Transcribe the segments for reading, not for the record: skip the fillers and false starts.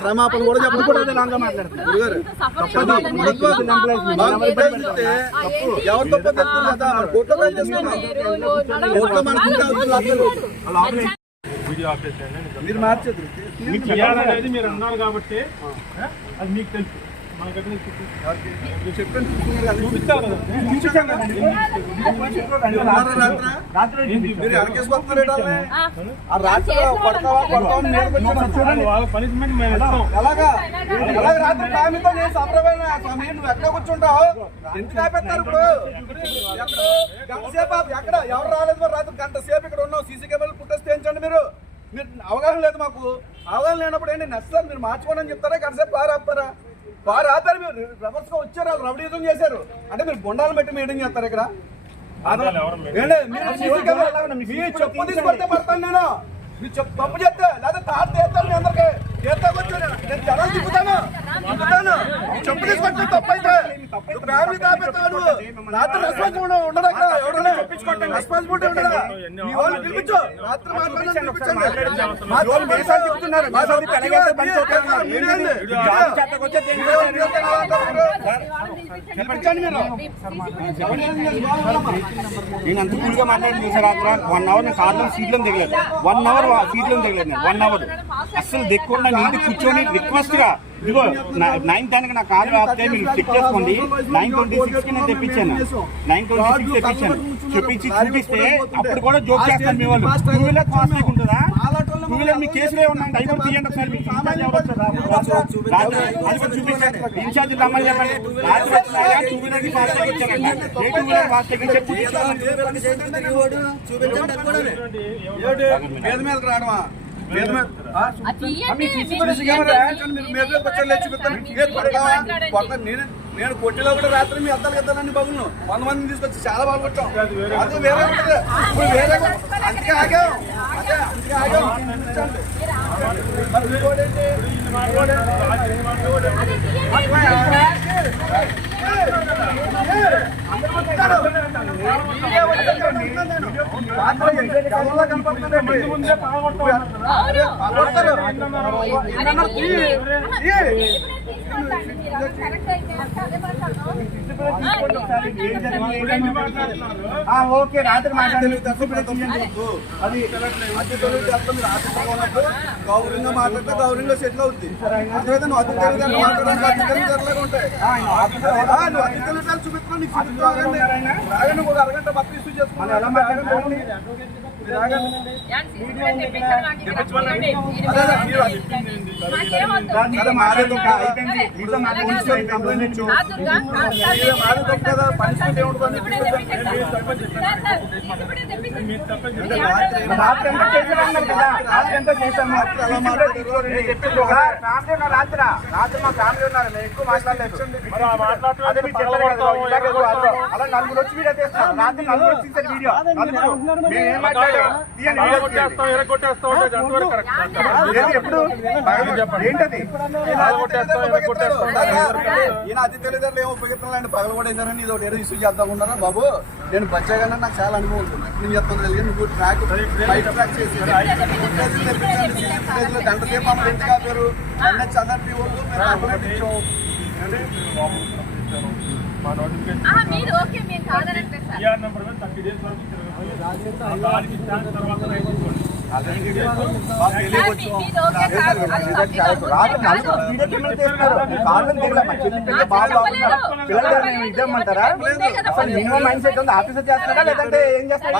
క్షమాపణ కూడా చెప్పకూడదు. ఎవరు తప్ప మీరు మార్చేది మీరు అన్నారు కాబట్టి అది మీకు తెలుసు. రాత్రి ఫ్యామిలీతో నేను సంప్రదాయం నువ్వు ఎక్కడ కూర్చుంటావు? ఎందుకు ఆపేస్తారు ఇప్పుడు? గంట సేపు ఎక్కడ ఎవరు రాలేదు మరి రాత్రి గంట సేపు ఇక్కడ ఉన్నావు. సీసీ కెమెరాలు ఫుటేజ్ తెంచండి. మీరు అవగాహన లేదు. మాకు అవగాహన లేనప్పుడు ఏంటి నెక్స్ట్ మీరు మార్చుకోండి అని చెప్తారా? గంట సేపు బాగా ఆపుతారా? వారు ఆపారు. మీరు రివర్స్ గా వచ్చారు, వాళ్ళు రౌడీజం చేశారు అంటే మీరు గుండాలను బట్టి మీటింగ్ చేస్తారు ఇక్కడ. మీరు చెప్పు తీసుకొస్తే పడతాను నేను. మీరు తప్పు చెప్తే లేదా తాత తీస్తాను. మీ అందరికి తీర్తాకొచ్చు నేను జనాలు తిప్పుతాను. చెప్పు తీసుకొస్తే తప్పు అయితే ఫ్యామిలీ కాపెత్తాను. రాత్రి రెస్పాన్సిబిలిటీ ఉండదు. అక్కడ ఎవరైనా రెస్పాన్సిబిలిటీ ఉండదా? మీ వాళ్ళు పిలిపించు. రాత్రి మాట్లాడుతున్నారు. నేను అంత కూల్గా మాట్లాడింది సార్. రాత్రి 1 అవర్ నేను కార్లో సీట్లో దిగలేదు. 1 అవర్ సీట్లో దిగలేదు. నేను 1 అవర్ అస్సలు దిక్కుండా నీటి కూర్చొని రిక్వెస్ట్ గా ఇదిగో 9:10 నా కారు ఆపితే మీరు చెక్ చేసుకోండి. 9:26 నేను తెప్పించాను. 9:26 తెప్పించాను. చూపిస్తే అప్పుడు కూడా జోక్ చేస్తాను. మీ వాళ్ళు 2 వీలర్ పాస్ లేకుంటుందా? 2 వీలర్ మీ కేసులో ఉన్నాయి. డ్రైవర్ తీయండి ఒకసారి. మీకు ఇన్ఛార్జ్ చూపించండి. ఇన్ఛార్జ్ రమ్మని చెప్పండి. రాత్రి 2 వీలర్ పాస్ తెగించానండి. ఏ 2 వీలర్ పాస్ తెగించే నేను కొట్టిలో కూడా రాత్రి మీ అద్దాలు ఎద్దాలని బాబును 100 మందిని తీసుకొచ్చి చాలా బాగా కొట్టాం. అది వేరే ఉంటుంది. ఇప్పుడు వేరే అందుకే ఆగాం. అదే అందుకే ఆగాం. ఓకే రాత్రి మాట్లాడలేదు. అది గౌరవంగా మాట్లాడితే గౌరవంగా సెటిల్ అవుతుంది. అదే నువ్వు అతి తెలివితేటలు మాట్లాడడానికి అతి తెలివితేటలాగా ఉంటాయి. నువ్వు అతి తెలివితేటలు చూపిస్తున్నావు. నీకు చూపించాలండి. రాగండి ఒక అరగంట బస్సు ఇష్యూ చేసుకున్నాను. ఎలా మాట్లాడండి? రాత్రి మా ఫ్యామిలీ ఉన్నారు. మేము ఎక్కువ మాట్లాడలేదు. అలా నలుగురు వచ్చి వీడియో తీస్తున్నారు. రాత్రి నలుగురు వచ్చింది వీడియో. మేమేం మాట్లాడాం? ఎప్పుడు ఏంటది? ఈయన అతి తెలివితేటలు ఏమో ఉపయోగిస్తున్నాను. పగల కూడా వేసారని ఇది ఒకటి ఏదో ఇష్యూ చేద్దాం ఉన్నారా బాబు? నేను బచ్చాగానే నాకు చాలా అనుభవం ఉంటుంది. నేను చెప్తాను తెలియదు. నువ్వు ట్రాక్ బయట ట్రాక్ చేసి గంట సేపు అమ్మ ఇంటికి ఆపారు. అన్న చదటి వాళ్ళు మేము ఇచ్చాం. మా నోటిఫికేషన్ ఇదేమంటారా? అసలు మినిమం మైండ్ సెట్ ఉంది. ఆఫీసర్ చేస్తున్నాడా లేదంటే ఏం చేస్తాడు?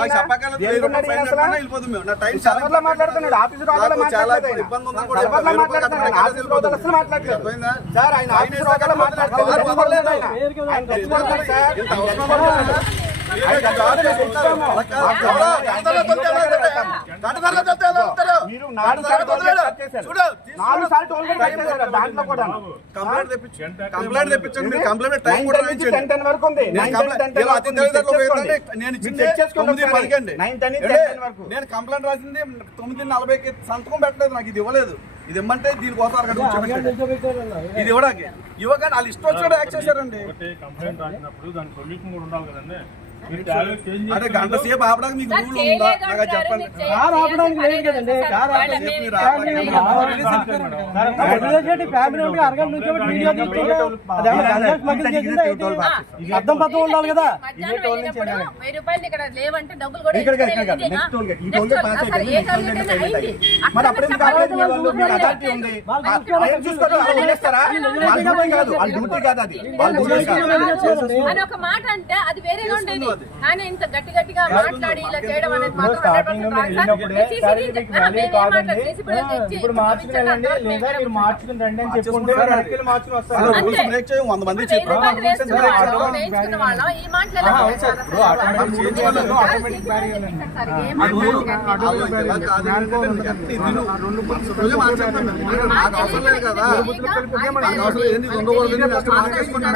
మాట్లాడుతున్నాడు. ఆఫీసర్ మాట్లాడుతున్నాడు. సార్ ఆయన ఆఫీసర్ మాట్లాడుతున్నాడు. కంప్లైంట్ తెప్పించండి. మీరు కంప్లైంట్ టైం కూడా నేను కంప్లైంట్ రాసింది 9:40కి సంతకం పెట్టలేదు. నాకు ఇది ఇవ్వలేదు. ఇది ఇమ్మంటే దీనికోసం ఇది ఇవ్వడానికి ఇవ్వగానే వాళ్ళు ఇష్టం వచ్చినట్టు యాక్ట్ చేశారండి. కంప్లైంట్ రాసినప్పుడు దాని సొల్యూషన్ కూడా ఉండాలి కదండి. అంటే గంట సేపు ఆపడానికి మీకు రూల్ ఉందా నాకు చెప్పండి. కారు ఆపడానికి లేదు కదండి. కారు ఆపడానికి ఫ్యామిలీ ఉంటే అరగంట నుంచి వీడియో తీసుకుంటే అర్థం పద్ధం ఉండాలి కదా. మరి అప్పుడు ఎందుకు ఆపలేదు మీ వాళ్ళు? మీకు అథారిటీ ఉంది, ఏం చూసుకోరు, అలా వదిలేస్తారా? వాళ్ళ డ్యూటీ కాదు, వాళ్ళ డ్యూటీ కాదు, అది వాళ్ళ డ్యూటీ కాదు. అని ఒక మాట అంటే అది వేరేగా ఉండేది, కానీ ఇంత గట్టి గట్టిగా మాట్లాడి ఇలా చేయడం అనేది మాత్రం 100% ఇప్పుడు మార్చుకురండి లేదా మీరు మార్చుకుని రండి అని చెప్పుకుంటే రూల్స్ బ్రేక్ చేయం 100 మంది చెప్పారు. వేయించుకున్న వాళ్ళం ఈ మాటలు నాకు అవసరం లేదు కదా, నాకు అవసరం లేదు. ఎందుకు ఉండకూడదు? నెక్స్ట్ మార్చేసుకుంటాం,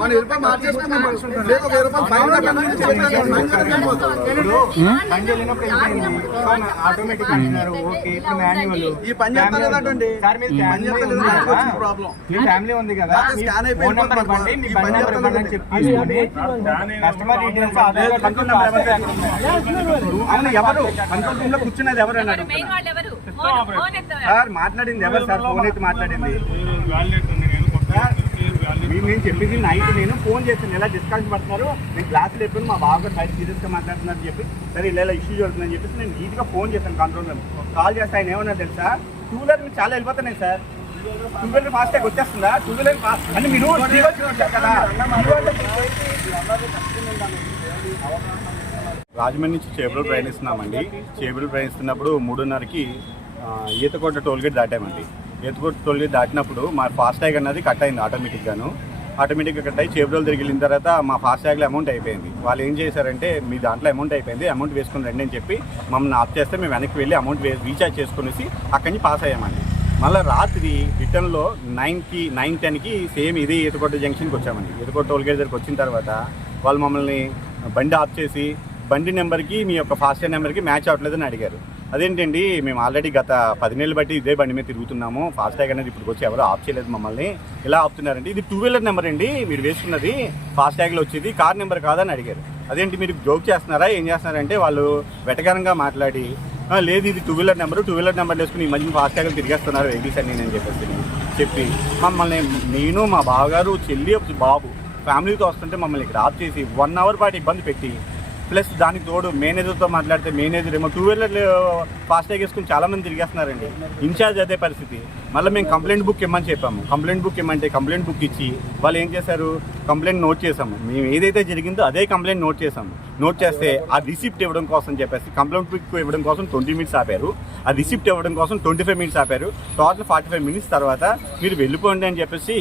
మనం వెళ్ళిపోయి మార్చేసుకుంటాం. లేదు 1000 రూపాయలు ఫైన్ కట్టండి నుంచి చెప్పాను, ఫైన్ కట్టండి వెళ్ళిపోతాం. ఆటోమేటిక్ అంటున్నారు. ఓకే, ఇప్పుడు మాన్యువల్ ఈ పని చేస్తలేదండి, పని చేస్తలేదు, ప్రాబ్లం. మీ ఫ్యామిలీ ఉంది కదా, స్కాన్ మీ ఫోన్ నెంబర్ ఇవ్వండి, మీ బండి నెంబర్ ఇవ్వండి అని చెప్పి తీసుకొని కస్టమర్ డీటెయిల్స్ ఆధార్ కార్డు అవును, ఎవరు కంట్రోల్ రూమ్ లో కూర్చున్నది ఎవరు అన్నాడు మెయిన్ వాళ్ళు ఎవరు సార్? మాట్లాడింది ఎవరు సార్? ఫోన్ అయితే మాట్లాడింది నేను చెప్పింది నైట్ నేను ఫోన్ చేస్తాను, ఎలా డిస్కషన్ పడుతున్నారు, నేను క్లాసులు ఎప్పుడు మా బాగా సైడ్ సీరియస్గా మాట్లాడుతున్నారని చెప్పి, సరే ఇలా ఇష్యూ జరుగుతుందని చెప్పేసి నేను నీట్గా ఫోన్ చేశాను కంట్రోల్ రూమ్. కాల్ చేస్తే ఆయన ఏమన్నా తెలుసా, 2 వీలర్ మీరు చాలా వెళ్ళిపోతున్నాయి సార్, 2 వీలర్ ఫాస్ట్ ట్యాగ్ వచ్చేస్తుందా, 2 వీలర్ అంటే మీరు వచ్చారు కదా. రాజమండ్రి నుంచి చేబ్రోలు ప్రయాణిస్తున్నామండి. చేబ్రోలు ప్రయాణిస్తున్నప్పుడు 3:30కి ఈతకోట టోల్గేట్ దాటామండి. ఈతకోట టోల్గేట్ దాటినప్పుడు మా ఫాస్టాగ్ అన్నది కట్ అయింది ఆటోమేటిక్గా కట్ అయ్యి చేబ్రోలు తిరిగి వెళ్ళిన తర్వాత మా ఫాస్టాగ్లో అమౌంట్ అయిపోయింది. వాళ్ళు ఏం చేశారంటే మీ దాంట్లో అమౌంట్ అయిపోయింది, అమౌంట్ వేసుకుని రండి అని చెప్పి మమ్మల్ని ఆఫ్ చేస్తే మేము వెనక్కి వెళ్ళి అమౌంట్ రీఛార్జ్ చేసుకునేసి అక్కడి నుంచి పాస్ అయ్యామండి. మళ్ళీ రాత్రి రిటర్న్లో 9:10కి సేమ్ ఇదే ఈతకోట జంక్షన్కి వచ్చామండి. ఈతకోట టోల్గేట్ దగ్గరికి వచ్చిన తర్వాత వాళ్ళు మమ్మల్ని బండి ఆఫ్ చేసి బండి నెంబర్కి మీ యొక్క ఫాస్టాగ్ నెంబర్కి మ్యాచ్ అవ్వట్లేదని అడిగారు. అదేంటండి మేము ఆల్రెడీ గత 10 నెలలు బట్టి ఇదే బండి మీద తిరుగుతున్నాము, ఫాస్టాగ్ అనేది ఇప్పుడు వచ్చి ఎవరు ఆఫ్ చేయలేదు మమ్మల్ని, ఇలా ఆపుతున్నారండి, ఇది 2 వీలర్ నెంబర్ అండి మీరు వేసుకున్నది, ఫాస్టాగ్లో వచ్చేది కార్ నెంబర్ కాదని అడిగారు. అదేంటి మీరు జోక్ చేస్తున్నారా ఏం చేస్తున్నారంటే వాళ్ళు వెటకారంగా మాట్లాడి లేదు ఇది 2 వీలర్ నెంబర్, 2 వీలర్ నెంబర్ వేసుకుని ఈ మధ్య ఫాస్టాగ్లు తిరిగేస్తున్నారు వెహికల్స్ అని నేను చెప్పి మమ్మల్ని నేను మా బావగారు చెల్లి బాబు ఫ్యామిలీతో వస్తుంటే మమ్మల్ని ఇక్కడ ఆఫ్ చేసి 1 అవర్ పాటు ఇబ్బంది పెట్టి, ప్లస్ దానికి తోడు మేనేజర్తో మాట్లాడితే మేనేజర్ ఏమో 2 వీలర్ ఫాస్టాగ్ వేసుకుని చాలామంది తిరిగేస్తున్నారండి. ఇన్ఛార్జ్ అదే పరిస్థితి. మళ్ళీ మేము కంప్లైంట్ బుక్ ఇమ్మని చెప్పాము, కంప్లైంట్ బుక్ ఇమ్మంటే కంప్లైంట్ బుక్ ఇచ్చి వాళ్ళు ఏం చేశారు, కంప్లైంట్ నోట్ చేసాము, మేము ఏదైతే జరిగిందో అదే కంప్లైంట్ నోట్ చేసాము. నోట్ చేస్తే ఆ రిసిప్ట్ ఇవ్వడం కోసం చెప్పేసి కంప్లైంట్ బుక్ ఇవ్వడం కోసం 20 మినిట్స్ ఆపారు, ఆ రిసిప్ట్ ఇవ్వడం కోసం 25 మినిట్స్ ఆపారు. టోటల్ 45 మినిట్స్ తర్వాత మీరు వెళ్ళిపోండి అని చెప్పేసి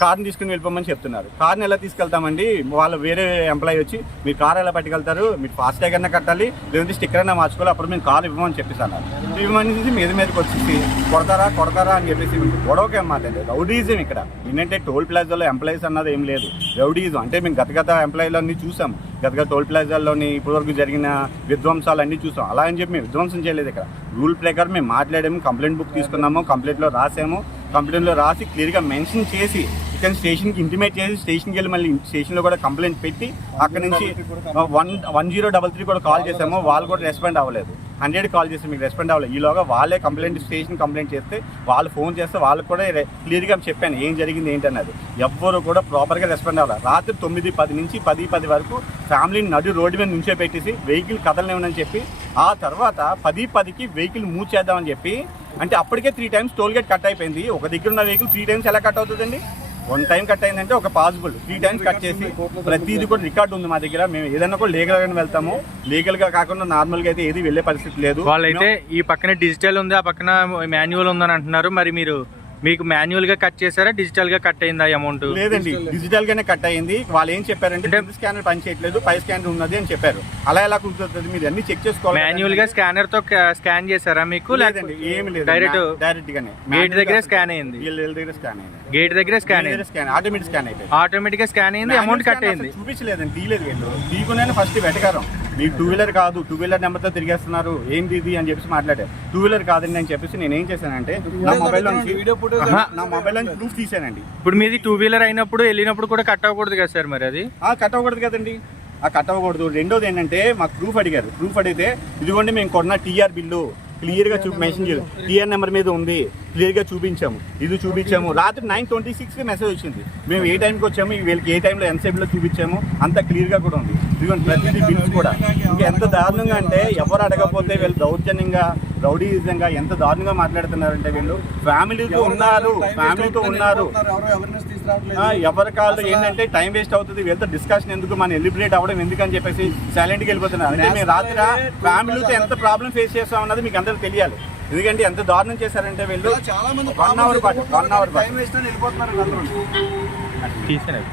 కార్ని తీసుకుని వెళ్ళిపోమని చెప్తున్నారు. కార్ని ఎలా తీసుకెళ్తామండి, వాళ్ళు వేరే ఎంప్లాయీ వచ్చి మీరు కార్ ఎలా పట్టుకెళ్తారు, మీరు ఫాస్టాగ్ అన్నా కట్టాలి లేదంటే స్టిక్కర్ అన్నా మార్చుకోవాలి, అప్పుడు మేము కార్ ఇవ్వమని చెప్పేసి అన్నారు. ఇవ్వమని మీదకి వచ్చేసి కొడతారా అని చెప్పేసి గొడవకి అన్నమాట. రౌడీజం ఇక్కడ ఏంటంటే టోల్ ప్లాజాలో ఎంప్లాయీస్ అన్నది ఏం లేదు, రౌడీజం అంటే మేము గత ఎంప్లాయీలన్నీ చూసాం, గత టోల్ ప్లాజాల్లోని ఇప్పటివరకు జరిగిన విధ్వంసాలు అన్నీ చూసాం. అలా అని చెప్పి మేము విధ్వంసం చేయలేదు, ఇక్కడ రూల్ ప్రకారం మేము మాట్లాడాము, కంప్లైంట్ బుక్ తీసుకున్నాము, కంప్లైంట్లో రాసాము, కంప్లైంట్లో రాసి క్లియర్గా మెన్షన్ చేసి ఇక్కడ స్టేషన్కి ఇంటిమేట్ చేసి స్టేషన్కి వెళ్ళి మళ్ళీ స్టేషన్లో కూడా కంప్లైంట్ పెట్టి అక్కడ నుంచి 1033 కూడా కాల్ చేసాము, వాళ్ళు కూడా రెస్పాండ్ అవ్వలేదు. 100 కాల్ చేసి మీకు రెస్పాండ్ అవ్వలేదు. ఈలోగా వాళ్ళే స్టేషన్ కంప్లైంట్ చేస్తే వాళ్ళు ఫోన్ చేస్తే వాళ్ళకి కూడా క్లియర్గా చెప్పాను ఏం జరిగింది ఏంటన్నది. ఎవ్వరు కూడా ప్రాపర్గా రెస్పాండ్ అవ్వాలి. రాత్రి 9:10 నుంచి 10:10 వరకు ఫ్యామిలీని నడి రోడ్డు మీద నుంచే పెట్టేసి వెహికల్ కదలనివ్వని చెప్పి ఆ తర్వాత 10:10కి వెహికల్ మూవ్ చేద్దామని చెప్పి, అంటే అప్పటికే 3 టైమ్స్ టోల్ గేట్ కట్ అయిపోయింది. ఒక దగ్గర ఉన్న వెహికల్ 3 టైమ్స్ ఎలా కట్ అవుతుందండి? 1 టైం కట్ అయిందంటే ఒక పాసిబుల్ 3 టైమ్స్ కట్ చేసి ప్రతిదీ కూడా రికార్డు ఉంది మా దగ్గర. మేము ఏదైనా కూడా లీగల్గానే వెళ్తాము, లీగల్గా కాకుండా నార్మల్గా అయితే ఏది వెళ్ళే పరిస్థితి లేదు. వాళ్ళైతే ఈ పక్కన డిజిటల్ ఉంది, ఆ పక్కన మాన్యువల్ ఉందని అంటున్నారు. మరి మీకు మాన్యువల్ గా కట్ చేశారా, డిజిటల్ గా కట్ అయిందా అమౌంట్? లేదండి, డిజిటల్ గానే కట్ అయింది. వాళ్ళు ఏం చెప్పారంటే స్కానర్ పని చేయట్లేదు, పై స్కానర్ ఉన్నది అని చెప్పారు. అలా ఎలా కుదురుతుంది? మీరు అన్ని చెక్ చేసుకోవాలి. మాన్యువల్ గా స్కానర్ తో స్కాన్ చేశారా మీకు? లేదండి, ఏమి లేదు, డైరెక్ట్ గానే గేట్ దగ్గర స్కాన్ అయింది, గేట్ దగ్గర స్కాన్ అయింది, ఆటోమేటిక్ గా స్కాన్ అయింది, అమౌంట్ కట్ అయింది. చూపించలేదండి, తీయలేదు వీళ్ళు. తీయకునే ఫస్ట్ వెటకారం, మీకు 2 వీలర్ కాదు 2 వీలర్ నెంబర్తో తిరిగేస్తున్నారు ఏంటి ఇది అని చెప్పేసి మాట్లాడారు. 2 వీలర్ కాదండి అని చెప్పేసి నేను ఏం చేశానంటే నా మొబైల్ నుంచి ప్రూఫ్ తీసానండి. ఇప్పుడు మీది 2 వీలర్ అయినప్పుడు వెళ్ళినప్పుడు కూడా కట్ అవ్వకూడదు కదా సార్? మరి అది కట్ అవ్వకూడదు కదండి. ఆ కట్ అవ్వకూడదు. రెండోది ఏంటంటే మాకు ప్రూఫ్ అడిగారు. ప్రూఫ్ అడిగితే ఇదిగోండి మేము కొన్న టీఆర్ బిల్లు క్లియర్గా మెన్షన్ చేయాలి, టీఆర్ నెంబర్ మీద ఉంది, క్లియర్గా చూపించాము, ఇది చూపించాము. రాత్రి 9:26కి మెసేజ్ వచ్చింది. మేము ఏ టైంకి వచ్చాము, వీళ్ళకి ఏ టైంలో ఎంతసేపులో చూపించాము, అంత క్లియర్గా కూడా ఉంది. ఇదిగోండి ప్రతిదీ బిల్స్ కూడా. ఇంకా ఎంత దారుణంగా అంటే ఎవరు అడగకపోతే వీళ్ళు దౌర్జన్యంగా రౌడీజంగా ఎంత దారుణంగా మాట్లాడుతున్నారంటే వీళ్ళు ఫ్యామిలీతో ఉన్నారు. ఎవరి కాళ్ళు ఏంటంటే టైం వేస్ట్ అవుతుంది, వీళ్ళతో డిస్కషన్ ఎందుకు, మనం ఎలిబరేట్ అవ్వడం ఎందుకని చెప్పేసి సైలెంట్గా వెళ్ళిపోతున్నారు. అంటే మేము రాత్రి ఫ్యామిలీతో ఎంత ప్రాబ్లం ఫేస్ చేస్తాం అన్నది మీకు అందరికీ తెలియాలి. ఎందుకంటే ఎంత దారుణం చేశారంటే వీళ్ళు చాలా మంది 1 అవర్ పాటు టైం వేస్ట్ అని వెళ్ళిపోతున్నారు. తీసేనండి.